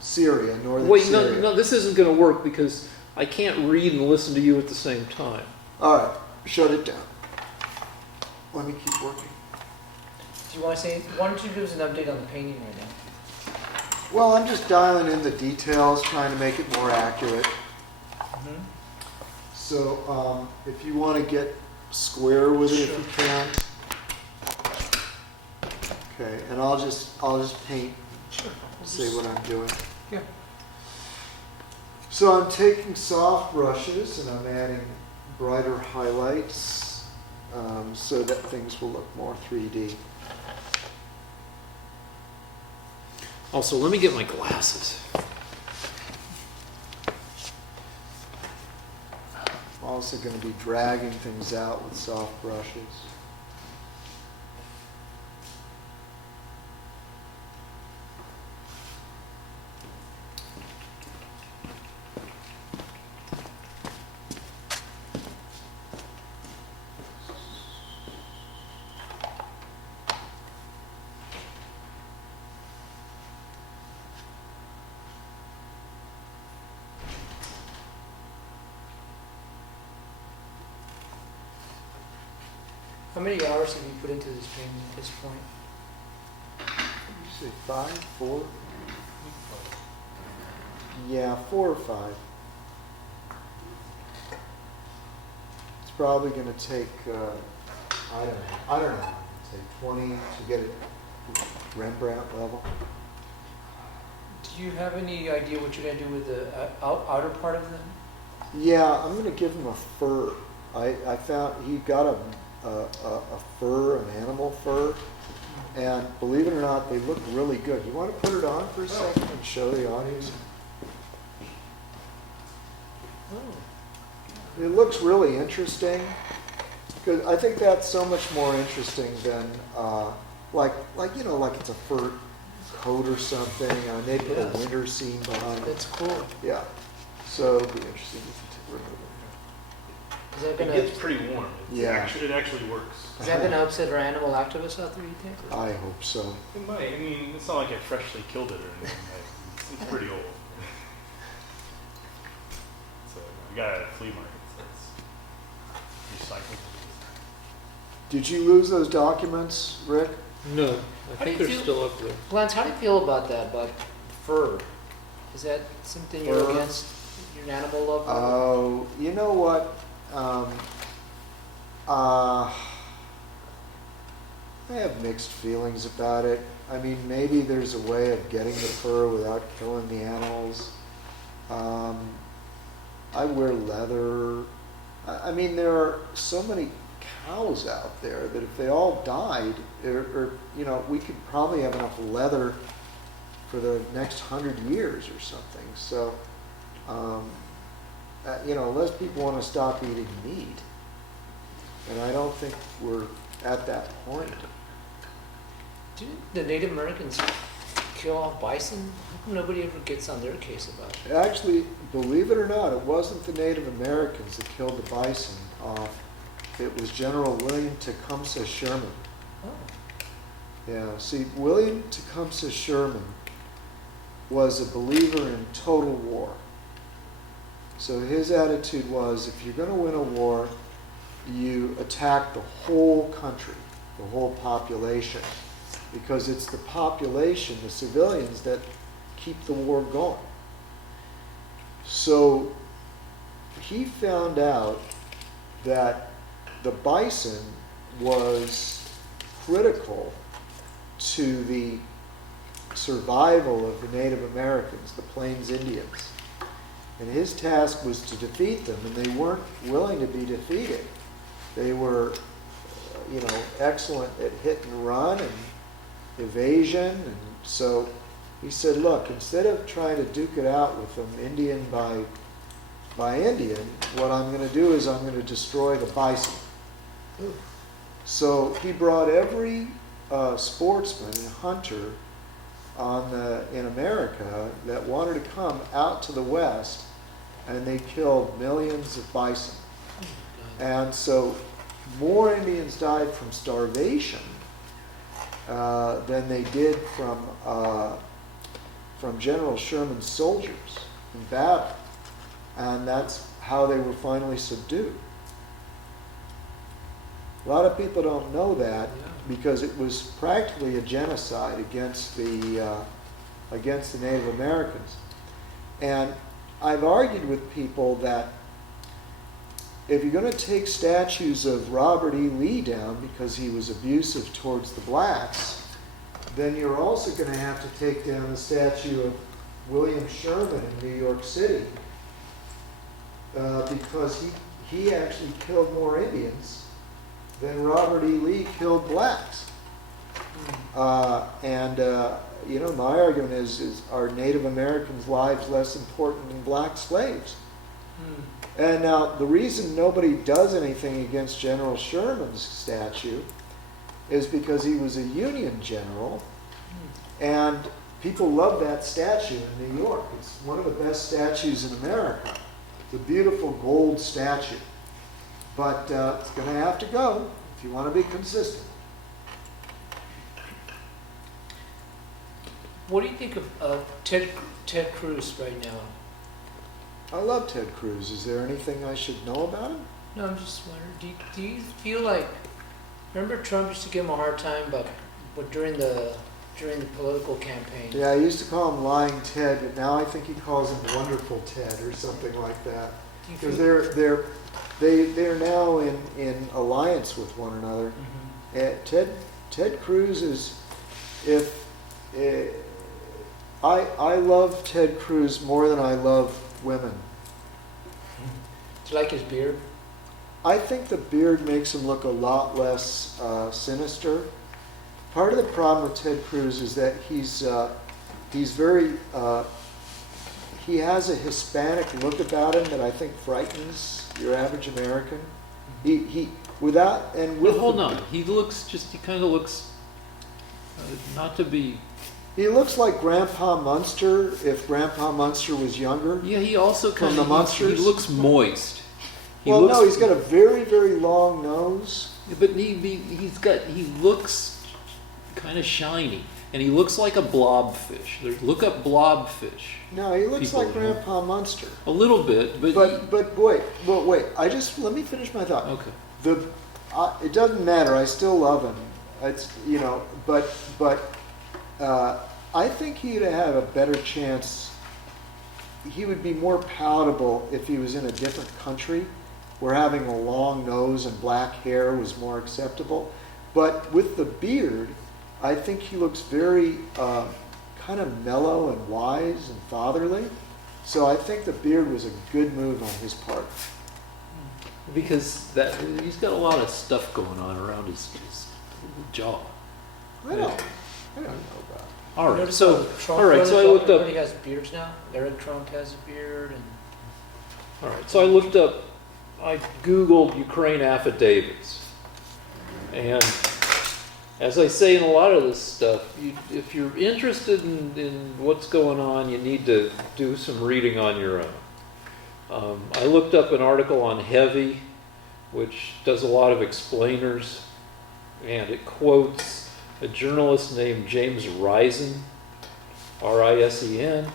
Syria, northern Wait, Syria. no, this isn't going to work because I can't read and listen to you at the same time. All right, shut it down. Let me keep working. do you want to say? Why don't you give us an update on the painting right now? Well, I'm just dialing in the details, trying to make it more accurate. So if you want to get square with it, if you can. Okay, and I'll just paint, say what I'm doing. Yeah. So I'm taking soft brushes and I'm adding brighter highlights so that things will look more 3D. Also, let me get my glasses. I'm also going to be dragging things out with soft brushes. How many hours have you put into this painting at this point? You say 5, 4? Yeah, 4 or 5. It's probably going to take, I don't know how long it take, 20 to get it Rembrandt level. Do you have any idea what you're going to do with the outer part of them? Yeah, I'm going to give him a fur. I found he got a fur, an animal fur, and believe it or not, they look really good. You want to put it on for a second and show the audience? It looks really interesting, because I think that's so much more interesting than like it's a fur coat or something. They put a winter scene behind it. That's cool. Yeah, so it'll be interesting to remove it. Is that It gonna gets pretty warm. Yeah. It actually works. is that gonna upset our animal activists out there? You think? I hope so. It might. I mean, it's not like I freshly killed it or anything. It's pretty old. So you got it at a flea market. So it's recycled. Did you lose those documents, Rick? No, I How do think you they're feel- still up there. Lance, how do you feel about that? About fur? Is that something you're Fur? against? You're an animal lover? Oh, you know what? I have mixed feelings about it. I mean, maybe there's a way of getting the fur without killing the animals. I wear leather. I mean, there are so many cows out there that if they all died, or we could probably have enough leather for the next 100 years or something. So, unless people want to stop eating meat, and I don't think we're at that point. Didn't the Native Americans kill off bison? How come nobody ever gets on their case about it? Actually, believe it or not, it wasn't the Native Americans that killed the bison off. It was General William Tecumseh Sherman. Oh. Yeah, see, William Tecumseh Sherman was a believer in total war. So his attitude was, if you're going to win a war, you attack the whole country, the whole population, because it's the population, the civilians, that keep the war going. So he found out that the bison was critical to the survival of the Native Americans, the Plains Indians. And his task was to defeat them, and they weren't willing to be defeated. They were, excellent at hit and run and evasion. And so he said, look, instead of trying to duke it out with them Indian by Indian, what I'm going to do is I'm going to destroy the bison. So he brought every sportsman and hunter in America that wanted to come out to the West, and they killed millions of bison. And so more Indians died from starvation than they did from General Sherman's soldiers in battle. And that's how they were finally subdued. A lot of people don't know that because it was practically a genocide against the Native Americans. And I've argued with people that if you're going to take statues of Robert E. Lee down because he was abusive towards the blacks, then you're also going to have to take down the statue of William Sherman in New York City because he actually killed more Indians than Robert E. Lee killed blacks. My argument is are Native Americans' lives less important than black slaves? And now the reason nobody does anything against General Sherman's statue is because he was a Union general, and people love that statue in New York. It's one of the best statues in America. It's a beautiful gold statue. But it's going to have to go if you want to be consistent. What do you think of Ted Cruz right now? I love Ted Cruz. Is there anything I should know about him? No, I'm just wondering, do you feel like, remember Trump used to give him a hard time, but during the political campaign? Yeah, I used to call him Lying Ted, but now I think he calls him Wonderful Ted or something like that. Because they're now in alliance with one another. Mm-hmm. Ted Cruz is, I love Ted Cruz more than I love women. Do you like his beard? I think the beard makes him look a lot less sinister. Part of the problem with Ted Cruz is that he's very he has a Hispanic look about him that I think frightens your average American. Hold on. He kind of looks not to be. He looks like Grandpa Munster if Grandpa Munster was younger. Yeah, he also from the Munsters. He looks moist. No, he's got a very, very long nose. But he looks kind of shiny, and he looks like a blobfish. Look up blobfish. No, he looks like Grandpa Munster. A little bit, but wait. Let me finish my thought. Okay. It doesn't matter. I still love him. It's I think he'd have a better chance. He would be more palatable if he was in a different country where having a long nose and black hair was more acceptable. But with the beard, I think he looks very kind of mellow and wise and fatherly. So I think the beard was a good move on his part. Because he's got a lot of stuff going on around his jaw. I don't know about it. All right, so I looked up. Everybody has beards now. Eric Trump has a beard, and all right, so I looked up. I Googled Ukraine affidavits, and as I say in a lot of this stuff, if you're interested in what's going on, you need to do some reading on your own. I looked up an article on Heavy, which does a lot of explainers, and it quotes a journalist named James Risen, R-I-S-E-N,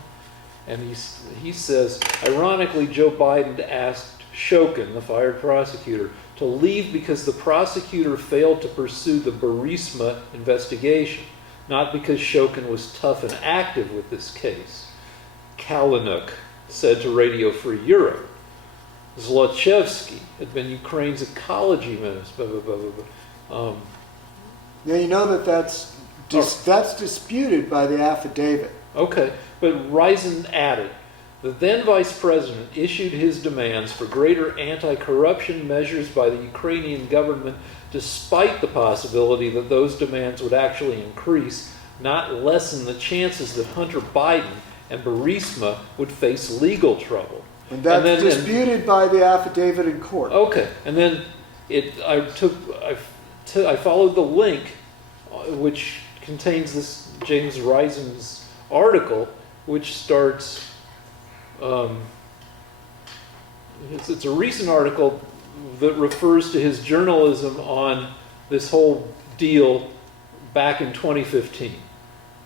and he says, ironically, Joe Biden asked Shokin, the fired prosecutor, to leave because the prosecutor failed to pursue the Burisma investigation, not because Shokin was tough and active with this case. Kalinuk said to Radio Free Europe. Zlochevsky had been Ukraine's ecology minister, blah, blah, blah, blah. Now you know that's disputed by the affidavit. Okay, but Risen added, The then vice president issued his demands for greater anti-corruption measures by the Ukrainian government, despite the possibility that those demands would actually increase, not lessen, the chances that Hunter Biden and Burisma would face legal trouble. And that's disputed by the affidavit in court. Okay, and then I followed the link, which contains this James Risen's article, which starts. It's a recent article that refers to his journalism on this whole deal back in 2015.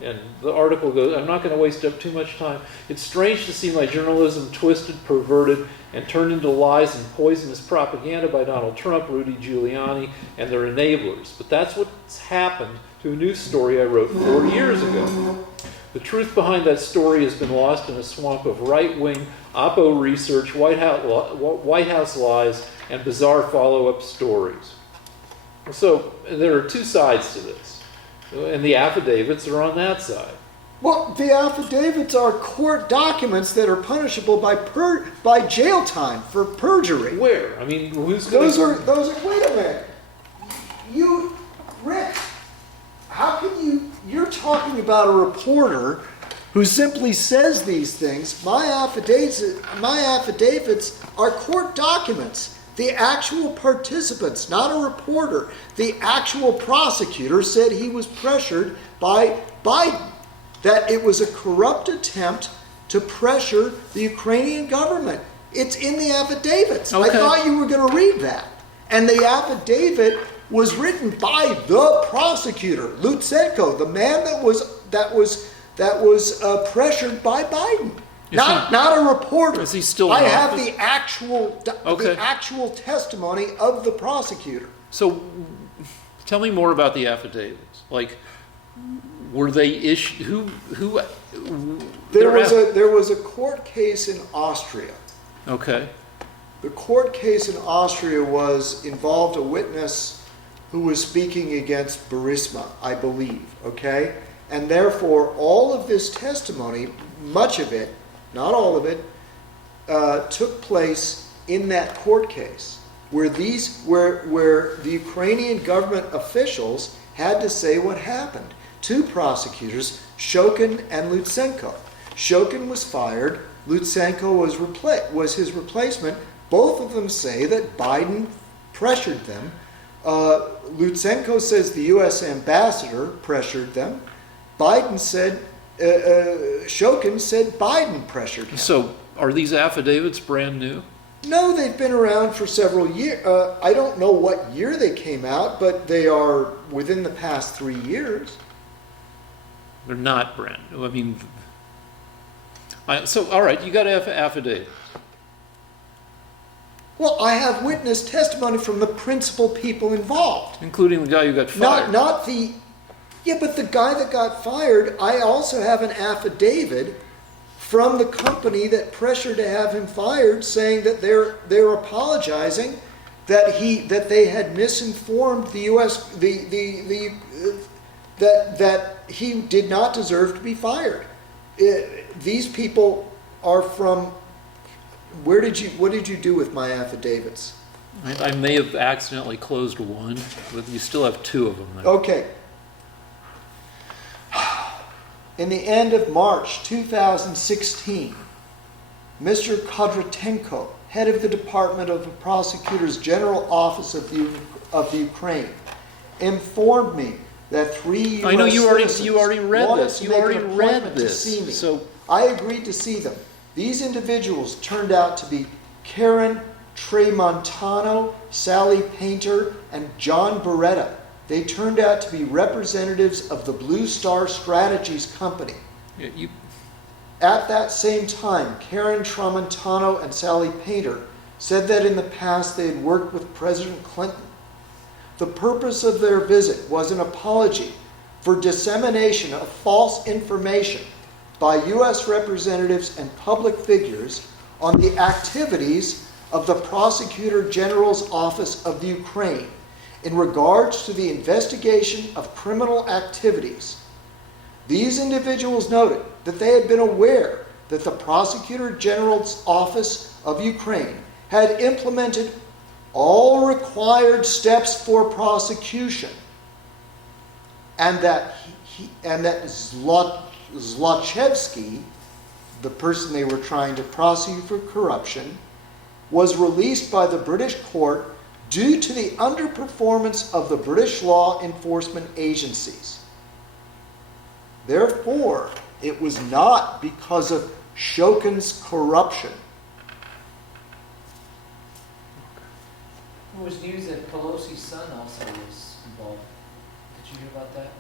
And the article goes, I'm not going to waste up too much time. It's strange to see my journalism twisted, perverted, and turned into lies and poisonous propaganda by Donald Trump, Rudy Giuliani, and their enablers. But that's what's happened to a news story I wrote 4 years ago. The truth behind that story has been lost in a swamp of right-wing, Oppo research, White House lies, and bizarre follow-up stories. So there are two sides to this. And the affidavits are on that side. Well, the affidavits are court documents that are punishable by jail time for perjury. Where? I mean, who's those are wait a minute. Rick, how can you're talking about a reporter who simply says these things. My affidavits are court documents. The actual participants, not a reporter, the actual prosecutor said he was pressured by Biden, that it was a corrupt attempt to pressure the Ukrainian government. It's in the affidavits. Okay. I thought you were going to read that. And the affidavit was written by the prosecutor, Lutsenko, the man that was pressured by Biden. Not a reporter. Is he still I in have office? the actual testimony of the prosecutor. So, tell me more about the affidavits. Like, were they issued? Who? There was a court case in Austria. Okay. The court case in Austria involved a witness who was speaking against Burisma, I believe. Okay, and therefore all of this testimony, much of it. Not all of it, took place in that court case, where the Ukrainian government officials had to say what happened. Two prosecutors, Shokin and Lutsenko. Shokin was fired. Lutsenko was his replacement. Both of them say that Biden pressured them. Lutsenko says the U.S. ambassador pressured them. Biden said. Shokin said Biden pressured him. So, are these affidavits brand new? No, they've been around for several years. I don't know what year they came out, but they are within the past 3 years. They're not brand new. I mean, so all right, you got affidavits. Well, I have witness testimony from the principal people involved, Including the guy who got fired. Not the. Yeah, but the guy that got fired, I also have an affidavit from the company that pressured to have him fired, saying that they're apologizing that they had misinformed the U.S. That he did not deserve to be fired. These people are from. What did you do with my affidavits? I may have accidentally closed one, but you still have two of them there. Okay. In the end of March 2016, Mr. Kodratenko, head of the Department of the Prosecutor's General Office of the Ukraine, informed me that 3 U.S. I know you citizens already read wanted this. to You make already an read appointment to this. see me. So I agreed to see them. These individuals turned out to be Karen Tramontano, Sally Painter, and John Beretta. They turned out to be representatives of the Blue Star Strategies Company. At that same time, Karen Tramontano and Sally Painter said that in the past they had worked with President Clinton. The purpose of their visit was an apology for dissemination of false information by U.S. representatives and public figures on the activities of the Prosecutor General's Office of the Ukraine in regards to the investigation of criminal activities. These individuals noted that they had been aware that the Prosecutor General's Office of Ukraine had implemented all required steps for prosecution, and that Zlochevsky, the person they were trying to prosecute for corruption, was released by the British court due to the underperformance of the British law enforcement agencies. Therefore, it was not because of Shokin's corruption. It was news that Pelosi's son also was involved. Did you hear about that?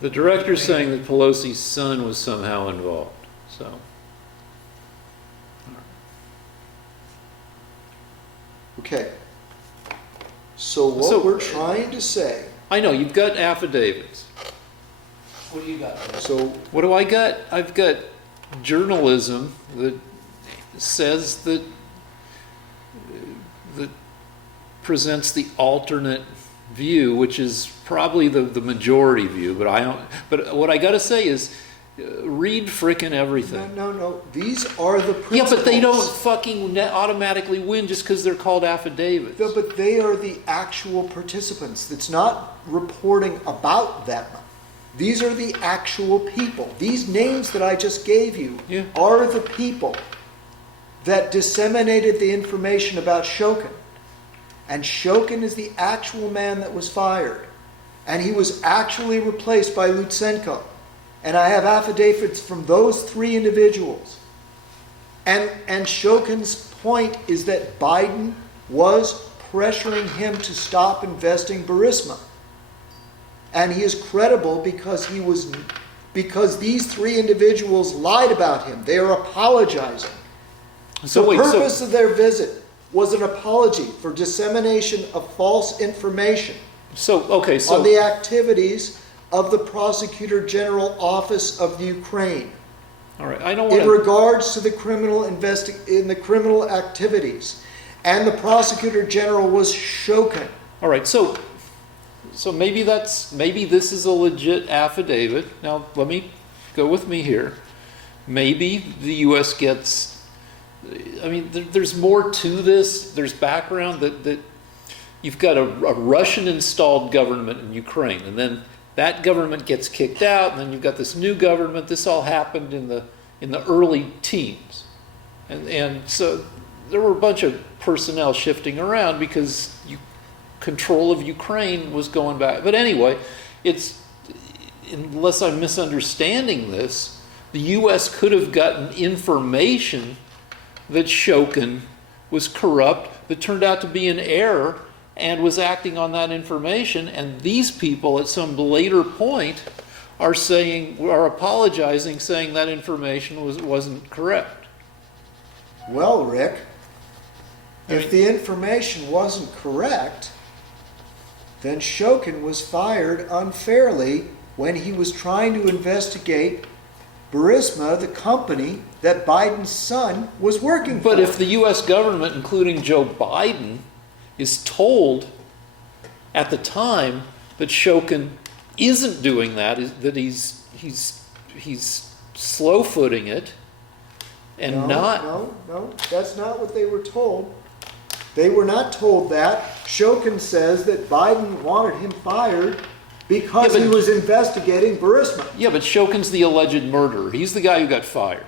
The director's saying that Pelosi's son was somehow involved, so. Okay. So what we're trying to say. I know, you've got affidavits. What do you got there? So What do I got? I've got journalism that says that presents the alternate view, which is probably the majority view. But what I got to say is, read frickin' everything. no. These are the principles. Yeah, but they don't fucking automatically win just because they're called affidavits. No, but they are the actual participants. It's not reporting about them. These are the actual people. These names that I just gave you are the people that disseminated the information about Shokin. And Shokin is the actual man that was fired. And he was actually replaced by Lutsenko. And I have affidavits from those three individuals. And Shokin's point is that Biden was pressuring him to stop investing Burisma. And he is credible because these three individuals lied about him. They are apologizing. The purpose of their visit was an apology for dissemination of false information on the activities of the Prosecutor General Office of the Ukraine. All right, I don't want in regards to the criminal criminal activities, and the Prosecutor General was Shokin. All right, so maybe this is a legit affidavit. Now let me go with me here. Maybe the U.S. gets. I mean, there's more to this. There's background that you've got a Russian-installed government in Ukraine, and then that government gets kicked out, and then you've got this new government. This all happened in the early teens, and so there were a bunch of personnel shifting around because control of Ukraine was going back. But anyway, unless I'm misunderstanding this, the U.S. could have gotten information that Shokin was corrupt, that turned out to be an error, and was acting on that information, and these people at some later point are apologizing, saying that information wasn't correct. Well, Rick, if the information wasn't correct, then Shokin was fired unfairly when he was trying to investigate Burisma, the company that Biden's son was working for. But if the U.S. government, including Joe Biden, is told at the time that Shokin isn't doing that, that he's slow-footing it, and No, that's not what they were told. They were not told that. Shokin says that Biden wanted him fired because he was investigating Burisma. Yeah, but Shokin's the alleged murderer. He's the guy who got fired.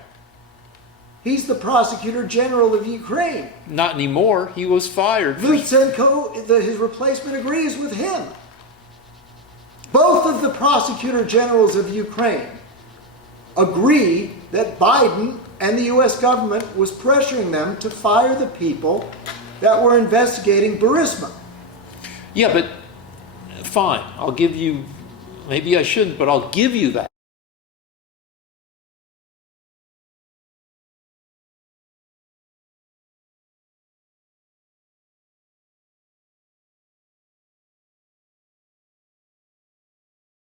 He's the Prosecutor General of Ukraine. Not anymore. He was fired. Lutsenko, his replacement, agrees with him. Both of the Prosecutor Generals of Ukraine agree that Biden and the U.S. government was pressuring them to fire the people that were investigating Burisma. Yeah, but fine. I'll give you, maybe I shouldn't, but I'll give you that.